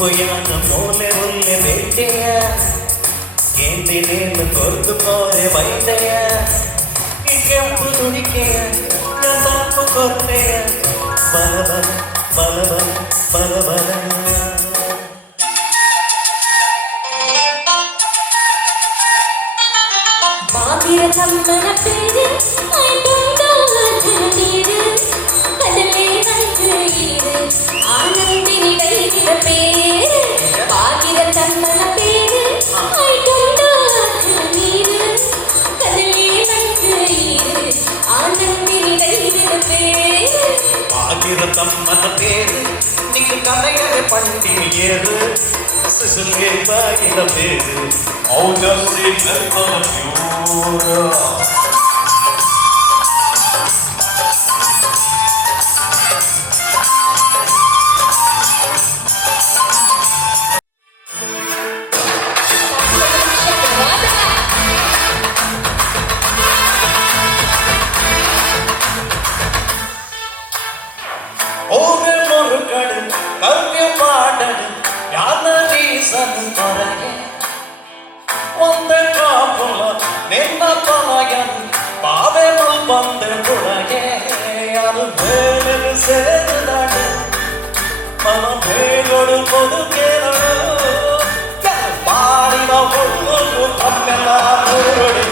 ಪುಯಾನ ಮೂಲೆ ಹುಲ್ಲೆ ಬೇಟೆಯ ಕೇಂದಿನೇನು ಕೊರ್ದು ಕೋರೆ ವೈದೆಯ ಈ ಕೆಂಪು ತುಡಿಕೆಯ ತಂಪು ಕೊರತೆಯ ಬಲ ಬಲ ಬಲ ಬಲ ಬಲ ಬಾಬಿಯ ತಮ್ಮನ ಪೇರು I don't know what to do ಕದಲೇ ನಂಗೆ ಇದು ಆನಂದಿನಿ ದೈವಿಕ ಪೇರು ಬಾಬಿಯ ತಮ್ಮನ ಪೇರು I don't know what to do ಕದಲೇ ನಂಗೆ ಇದು ಆನಂದಿನಿ ದೈವಿಕ ಪೇರು ಬಾಗಿರ ತಮ್ಮನ ಪೇರು ನಿಂಗೆ ಕನೆಯರೆ ಪಂಡಿಗೆಯರು ಸಿಸುಲ್ಗೆ ಬಾಗಿರ ಪೇರು ಔದಸಿ ಕಲ್ಪನ ಪ್ಯೂರ ಓರೆ ಮೊರುಕಡು ಕವ್ಯ ಪಾಡಡು ಯಾನ ರೀಸನ್ ಕೊರಗೆ ಒಂದೇ ಕಾಪುಲ ನಿನ್ನ ಪಲಯನ್ ಬಾವೆ ಬಂದೆ ಕೊರಗೆ ಅದು ಬೇರೆ ಸೇರಿದಾಡು ಮನ ಬೇಗಡು ಬದುಕೇರಡು ಬಾಡಿನ ಹುಡುಗರು ತಮ್ಮೆಲ್ಲ ಹುರುಡಿ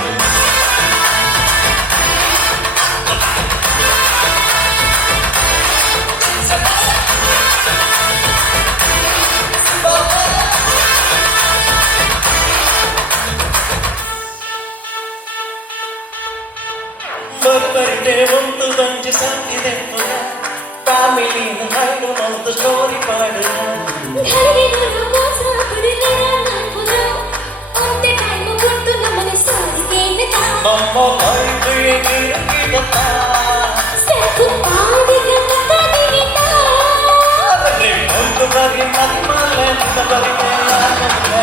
ಬರ್ಬರ್ಡೆ ಒಂದು ದಂಜು ಸಾಕಿದೆ ಫ್ಯಾಮಿಲಿನ ಹೈಡು ಒಂದು ಸ್ಟೋರಿ ಪಾಡು ಧರೆಯನ್ನು ಮೋಸ ಕುಡಿದರ ನಂಬುದ ಒಂದೇ ಟೈಮ್ ಕೊಟ್ಟು ನಮ್ಮನೆ ಸಾಧಿಗೆ ನಮ್ಮ ಲೈಫ್ ಹೇಗಿರುತ್ತ ಸೆಕು ಪಾಡಿಗ ಕಥೆಗಿನ ಅದರಲ್ಲಿ ಒಂದು ಬರಿ ನಮ್ಮಲೆ ಬರಿ ಮೇಲಾಗಲ್ಲ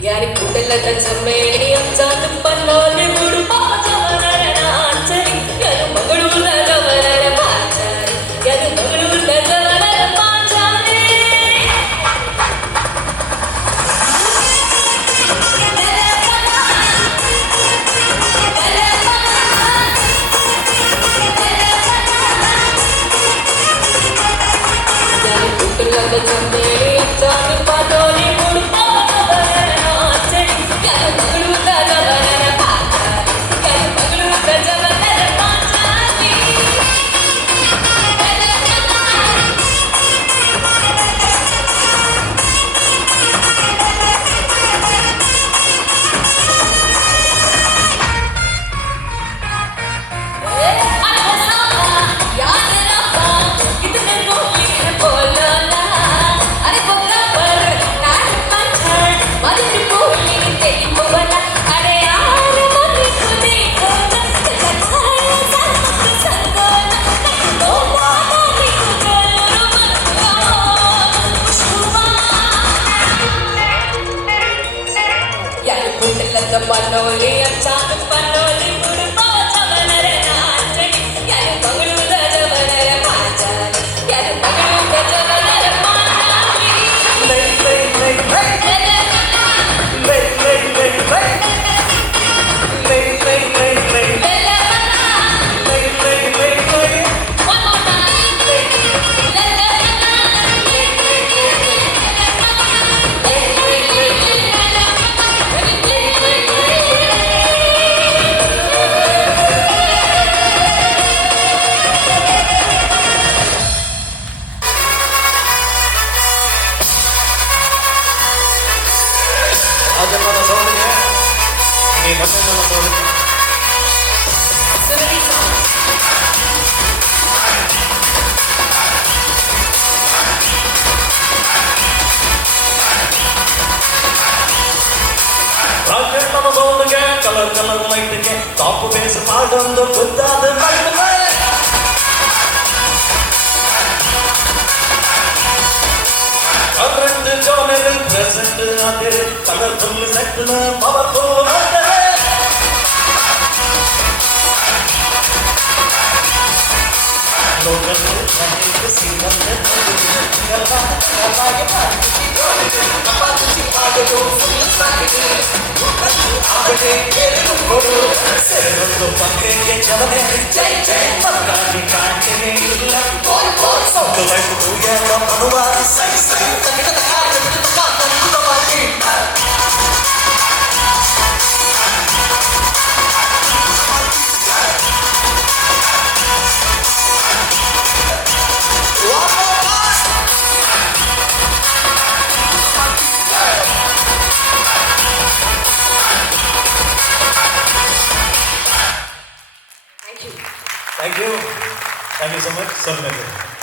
यारी कुडलता चमेली अंजात पल्लोले गुडु पाजावरर नाचरी यार मंगळूर नगरर पाचारी यार मंगळूर नगरर पाचारी यारी कुडलता चमेली अंजात पल्लोले गुडु पनोली अंचात पनोली गुड़ पाचवनर नाचनी यार मंगळूर जवनर पाचारी यार मंगळूर जवनर ರಾಜಪ್ಪನ ಸೌಂಡ್ಗೆ ಈ ಮತ್ತೆ ನನ್ನ ನೋಡಿ ರಾಜಪ್ಪನ ಸೌಂಡ್ಗೆ ಕಲರ್ ಕಲರ್ ಲೈಟ್ಗೆ ಟಾಪ್ ಬೇಸ್ ಮಾಡೊಂದು ಗುದ್ದಾದ ಮೈಟ್ಗೆ ಕರೆಂಟ್ ಜೋನಲ್ಲಿ ಪ್ರೆಸೆಂಟ್ ಆದರೆ ಕಲರ್ಫುಲ್ ಸೆಟ್ನ ಪವರ್ಫುಲ್ ಮಾಡ್ತಾರೆ ಲೋಕಲ್ ಸಿಂಗಲ್ ಪಂದ್ಯಕ್ಕೆ ಚಲನೆ ಜೈ ಜೈ ಮರಗಾಗಿ ಕಾಣ್ತೇನೆ ಇಲ್ಲ ಸೌಂಡ್ ಲೈಟ್ ತೂಗ್ಯಾರ ಅನುವಾದ ಸೈ ಸೈ Thank you so much.